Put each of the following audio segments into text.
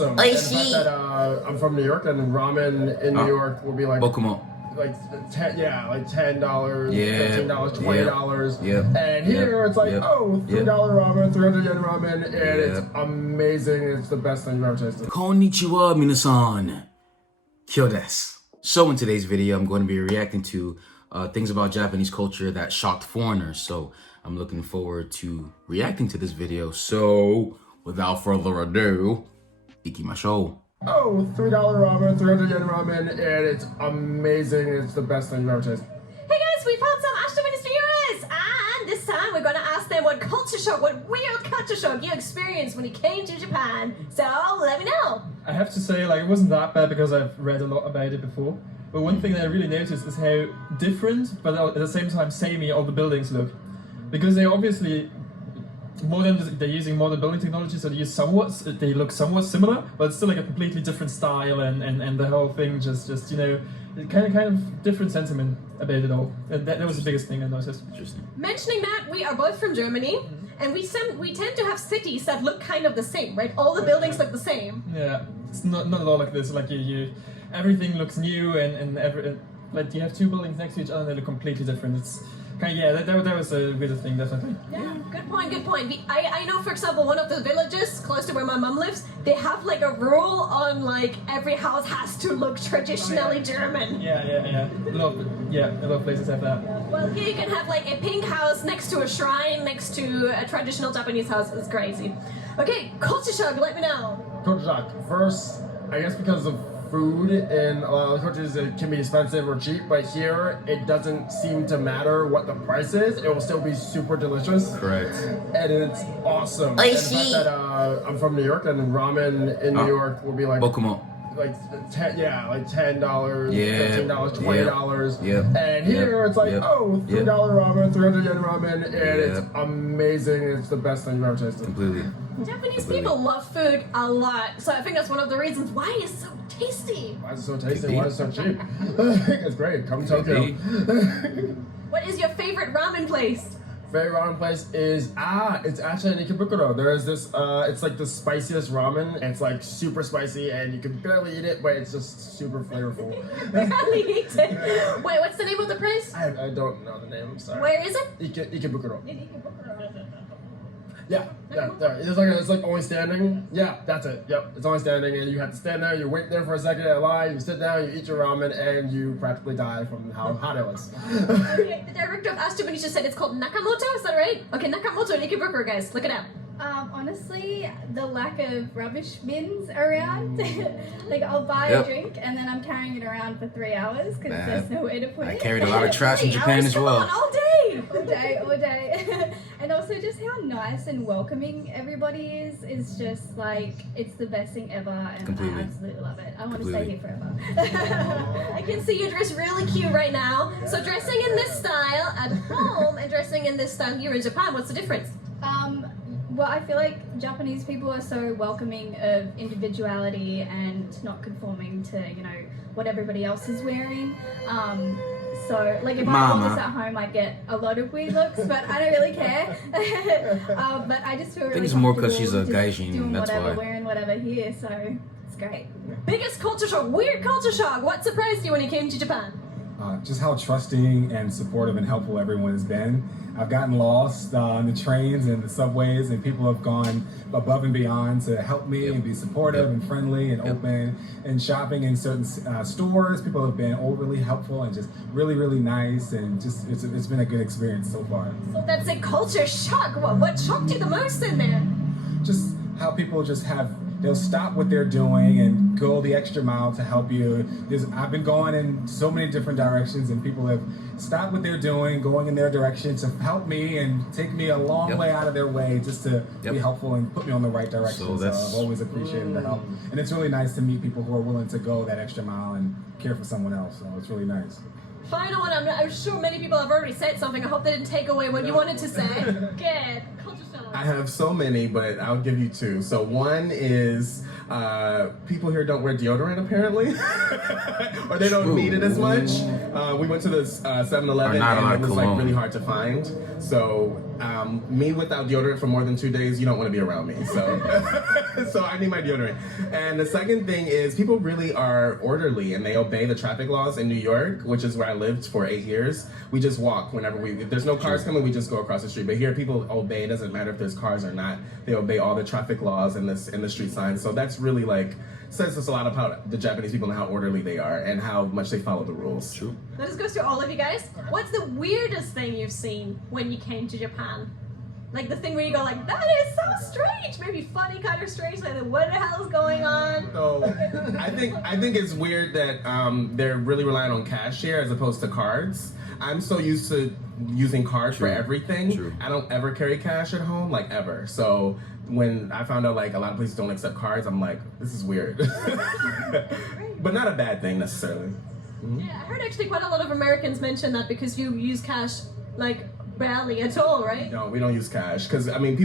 awesome. And the fact that I'm from New York and ramen in New York will be like like $10, $15, $20. And here it's like, $3 ramen, 300 yen ramen, and it's amazing. It's the best thing I've ever tasted. Konnichiwa, minasan. Kyo desu. So in today's video, I'm going to be reacting to things about Japanese culture that shocked foreigners. So I'm looking forward to reacting to this video. So without further ado, ikimashou. $3 ramen, 300 yen ramen, and it's amazing. It's the best thing I've ever tasted. Hey guys, we found some Ashtabani's viewers, and this time we're gonna ask them what culture shock, what weird culture shock you experienced when you came to Japan. So let me know. I have to say, like, it wasn't that bad because I've read a lot about it before. But one thing that I really noticed is how different, but at the same time samey, all the buildings look. Because they obviously they're using modern building technology, so they look somewhat similar, but it's still like a completely different style, and the whole thing just you know, kind of different sentiment about it all. And that was the biggest thing I noticed. Interesting. Mentioning that, we are both from Germany, and we tend to have cities that look kind of the same, right? All the buildings look the same. Yeah, it's not at all like this. Like you everything looks new, and like you have two buildings next to each other, and they look completely different. It's that was a weird thing, definitely. Yeah, good point. I know, for example, one of the villages close to where my mom lives, they have like a rule on like every house has to look traditionally German. Yeah. A lot of places have that. Well, here you can have like a pink house next to a shrine, next to a traditional Japanese house. It's crazy. Okay, culture shock, let me know. Culture shock. First, I guess because of food in a lot of countries, it can be expensive or cheap, but here it doesn't seem to matter what the price is. It will still be super delicious. Correct. And it's awesome. And the fact that I'm from New York and ramen in New York will be like $10, $15, $20. And here it's like, $3 ramen, 300 yen ramen, and it's amazing. It's the best thing I've ever tasted. Completely. Japanese people love food a lot, so I think that's one of the reasons why it's so tasty. Why is it so tasty? Why is it so cheap? It's great. Come to Tokyo. What is your favorite ramen place? Favorite ramen place is it's actually in Ikebukuro. There is this it's like the spiciest ramen. It's like super spicy and you can barely eat it, but it's just super flavorful. Barely eat it. Wait, what's the name of the place? I don't know the name, I'm sorry. Where is it? Ikebukuro. In Ikebukuro. Yeah, there. It's like only standing. Yeah, that's it. Yep, it's only standing, and you have to stand there. You wait there for a second, in line. You sit down, you eat your ramen, and you practically die from how hot it was. Okay, the director of Ashtabani just said it's called Nakamoto. Is that right? Okay, Nakamoto in Ikebukuro, guys. Look it up. Honestly, the lack of rubbish bins around. Like, I'll buy a drink and then I'm carrying it around for 3 hours because there's nowhere to put it. I carried a lot of trash in Japan as well. All day. All day. And also just how nice and welcoming everybody is just like, it's the best thing ever, and I absolutely love it. I want to stay here forever. I can see you dressed really cute right now. So dressing in this style at home and dressing in this style here in Japan, what's the difference? Well, I feel like Japanese people are so welcoming of individuality and not conforming to, you know, what everybody else is wearing. So, like, if I wore this at home, I'd get a lot of weird looks, but I don't really care. But I just feel really I think it's more because she's a just gaijin, doing that's whatever, why. wearing whatever here, so it's great. Biggest culture shock, weird culture shock. What surprised you when you came to Japan? Just how trusting and supportive and helpful everyone has been. I've gotten lost on the trains and the subways, and people have gone above and beyond to help me and be supportive and friendly and open. And shopping in certain stores, people have been overly helpful and just really, really nice, and just it's been a good experience so far. So that's a culture shock. What shocked you the most in there? Just how people just they'll stop what they're doing and go the extra mile to help you. I've been going in so many different directions, and people have stopped what they're doing, going in their direction to help me and take me a long way out of their way just to be helpful and put me on the right direction. So I've always appreciated the help. And it's really nice to meet people who are willing to go that extra mile and care for someone else. So it's really nice. Final one. I'm sure many people have already said something. I hope they didn't take away what you wanted to say. Good. Culture shock. I have so many, but I'll give you two. So one is people here don't wear deodorant apparently, or they don't need it as much. We went to this 7-Eleven and it was like really hard to find. So me without deodorant for more than 2 days, you don't want to be around me. So, so I need my deodorant. And the second thing is people really are orderly and they obey the traffic laws in New York, which is where I lived for 8 years. We just walk whenever if there's no cars coming, we just go across the street. But here people obey. It doesn't matter if there's cars or not. They obey all the traffic laws and the street signs. So that's really like says us a lot about the Japanese people and how orderly they are and how much they follow the rules. True. This goes to all of you guys. What's the weirdest thing you've seen when you came to Japan? Like the thing where you go like, that is so strange. Maybe funny kind of strange. Like what the hell is going on? So I think it's weird that they're really relying on cash here as opposed to cards. I'm so used to using cards for everything. True. I don't ever carry cash at home, like ever. So when I found out like a lot of places don't accept cards, I'm like, this is weird. But not a bad thing necessarily. Yeah, I heard actually quite a lot of Americans mention that because you use cash like barely at all, right? No, we don't use cash because I mean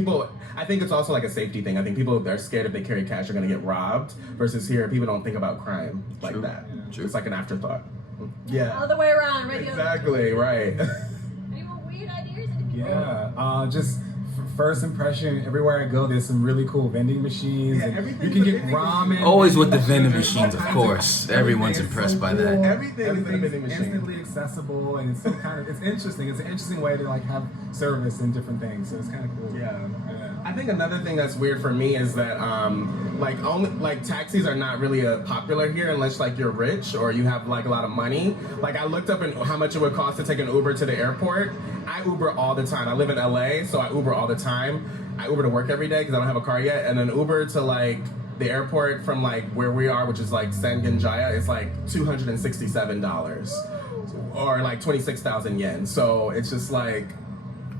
I think it's also like a safety thing. I think people, they're scared if they carry cash they're gonna get robbed, versus here people don't think about crime like that. True. It's like an afterthought. Yeah. All the way around, right? Exactly, right. Any more weird ideas? Yeah, just first impression, everywhere I go, there's some really cool vending machines. Yeah, and you can get ramen. Always with the vending machines, of course. Everyone's impressed by that. Everything is in a vending Everything's machine. instantly accessible, and it's so it's interesting. It's an interesting way to like have service and different things. So it's kind of cool. Yeah. I think another thing that's weird for me is that like taxis are not really popular here unless like you're rich or you have like a lot of money. Like I looked up how much it would cost to take an Uber to the airport. I Uber all the time. I live in LA, so I Uber all the time. I Uber to work every day because I don't have a car yet, and then Uber to like the airport from like where we are, which is like Sengenjaya, it's like $267 or like 26,000 yen. So it's just like.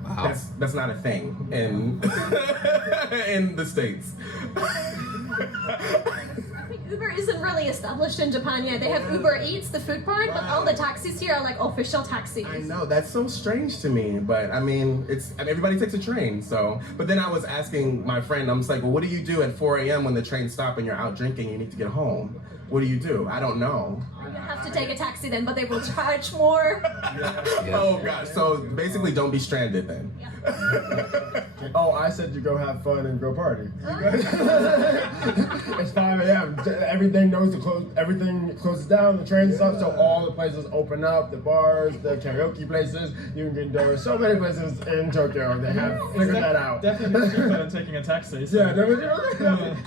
Wow. That's not a thing in in the States. I think Uber isn't really established in Japan yet. They have Uber Eats, the food part, but all the taxis here are like official taxis. I know, that's so strange to me, but I mean, everybody takes a train, so. But then I was asking my friend, I'm just like, well, what do you do at 4 a.m. when the trains stop and you're out drinking and you need to get home? What do you do? I don't know. You have to take a taxi then, but they will charge more. Yeah. Oh gosh, so basically don't be stranded then. Oh, I said you go have fun and go party. It's 5 a.m. Everything closes down, the train stops, so all the places open up, the bars, the karaoke places. You can go so many places in Tokyo. They have figured that out. Definitely cheaper than taking a taxi. So. Yeah,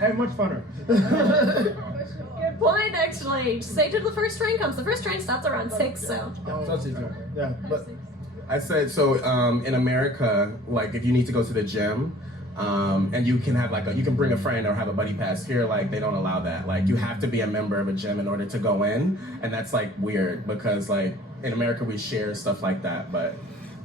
and much funner. Good point, actually. Stay till the first train comes. The first train starts around 6, so. That's easy. Yeah, but I said, so in America, like if you need to go to the gym, and you can have you can bring a friend or have a buddy pass. Here, like they don't allow that. Like you have to be a member of a gym in order to go in, and that's like weird because like in America we share stuff like that, but.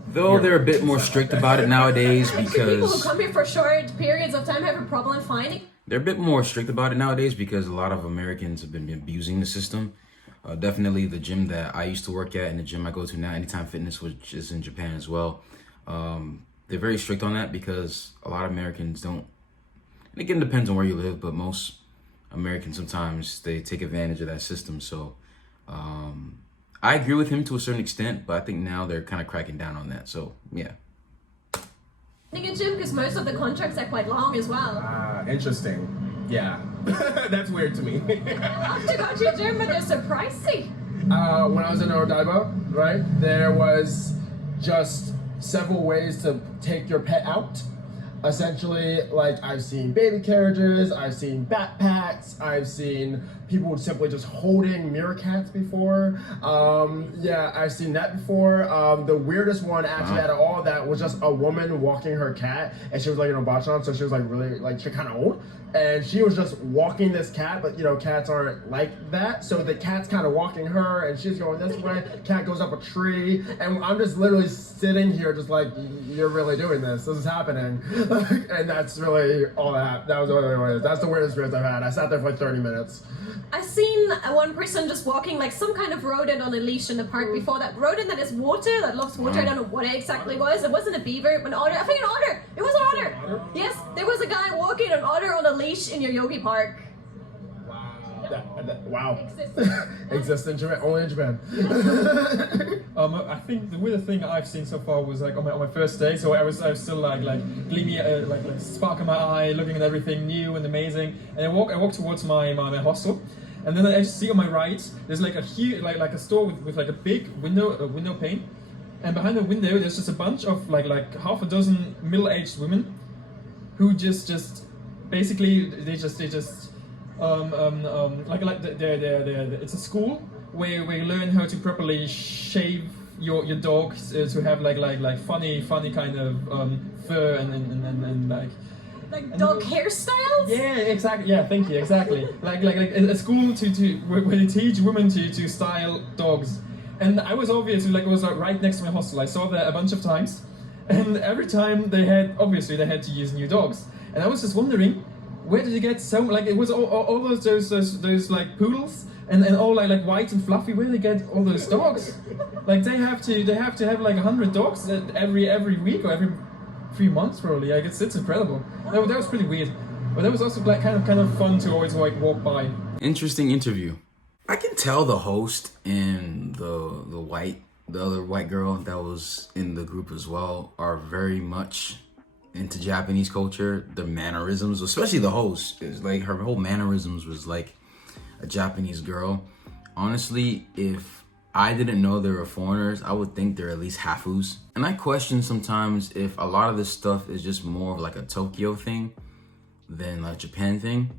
Though they're a bit more strict about it nowadays Actually, people who because come here for short periods of time have a problem finding. they're a bit more strict about it nowadays because a lot of Americans have been abusing the system. Definitely the gym that I used to work at and the gym I go to now, Anytime Fitness, which is in Japan as well. They're very strict on that because a lot of Americans don't, and again, it depends on where you live, but most Americans sometimes they take advantage of that system. So I agree with him to a certain extent, but I think now they're kind of cracking down on that. So yeah. A gym because most of the contracts are quite long as well. Interesting. Yeah. That's weird to me. I love to go to a gym, but they're so pricey. when I was in Odaiba, right, there was just several ways to take your pet out. Essentially, like I've seen baby carriages, I've seen backpacks, I've seen people simply just holding meerkats before. Yeah, I've seen that before. The weirdest one actually out of all of that was just a woman walking her cat, and she was like in a bachan, so she was like really like she kind of old, and she was just walking this cat, but you know cats aren't like that, so the cat's kind of walking her, and she's going this way. Cat goes up a tree, and I'm just literally sitting here, just like you're really doing this. This is happening. And that's really all that. That was really what it is. That's the weirdest experience I've had. I sat there for like 30 minutes. I've seen one person just walking like some kind of rodent on a leash in the park before. That rodent that is water, that loves water. I don't know what it exactly was. It wasn't a beaver, but an otter. I think an otter. It was an otter. Yes, there was a guy walking an otter on a leash in your yogi park. Wow. Wow. Exists. Exists in Japan, only in Japan. I think the weirdest thing I've seen so far was like on my first day. So I was still like gleamy, like spark in my eye, looking at everything new and amazing. And I walk towards my hostel, and then I just see on my right there's like a huge like a store with like a big window pane, and behind the window there's just a bunch of like half a dozen middle-aged women who just basically they just it's a school where you learn how to properly shave your dog to have like funny kind of fur and Like dog hairstyles? yeah, exactly. Yeah, thank you. Exactly. like a school where they teach women to style dogs. And I was obviously it was right next to my hostel. I saw that a bunch of times, and every time they had to use new dogs. And I was just wondering, where did they get so it was all those like poodles and all like white and fluffy. Where did they get all those dogs? Like they have to have like 100 dogs every week or every 3 months probably. Like it's incredible. That was pretty weird, but that was also like kind of fun to always like walk by. Interesting interview. I can tell the host and the other white girl that was in the group as well are very much into Japanese culture. The mannerisms, especially the host, is like her whole mannerisms was like a Japanese girl. Honestly, if I didn't know they were foreigners, I would think they're at least halfus. And I question sometimes if a lot of this stuff is just more of like a Tokyo thing than a Japan thing.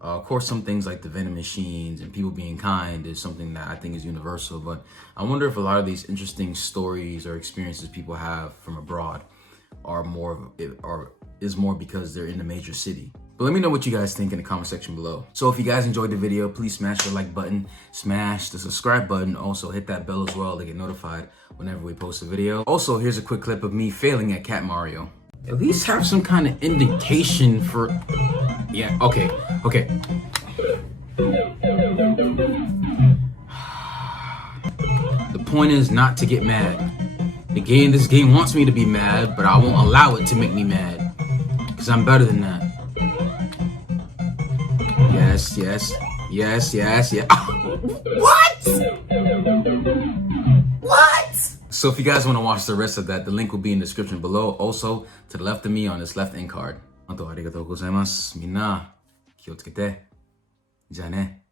Of course, some things like the vending machines and people being kind is something that I think is universal, but I wonder if a lot of these interesting stories or experiences people have from abroad are more because they're in a major city. But let me know what you guys think in the comment section below. So if you guys enjoyed the video, please smash the like button, smash the subscribe button, also hit that bell as well to get notified whenever we post a video. Also, here's a quick clip of me failing at Cat Mario. At least have some kind of indication for... Yeah, okay. The point is not to get mad. This game wants me to be mad, but I won't allow it to make me mad. Because I'm better than that. Yes. What? So if you guys want to watch the rest of that, the link will be in the description below. Also, to the left of me on this left end card. あとありがとうございます。みんな気をつけて。じゃあね。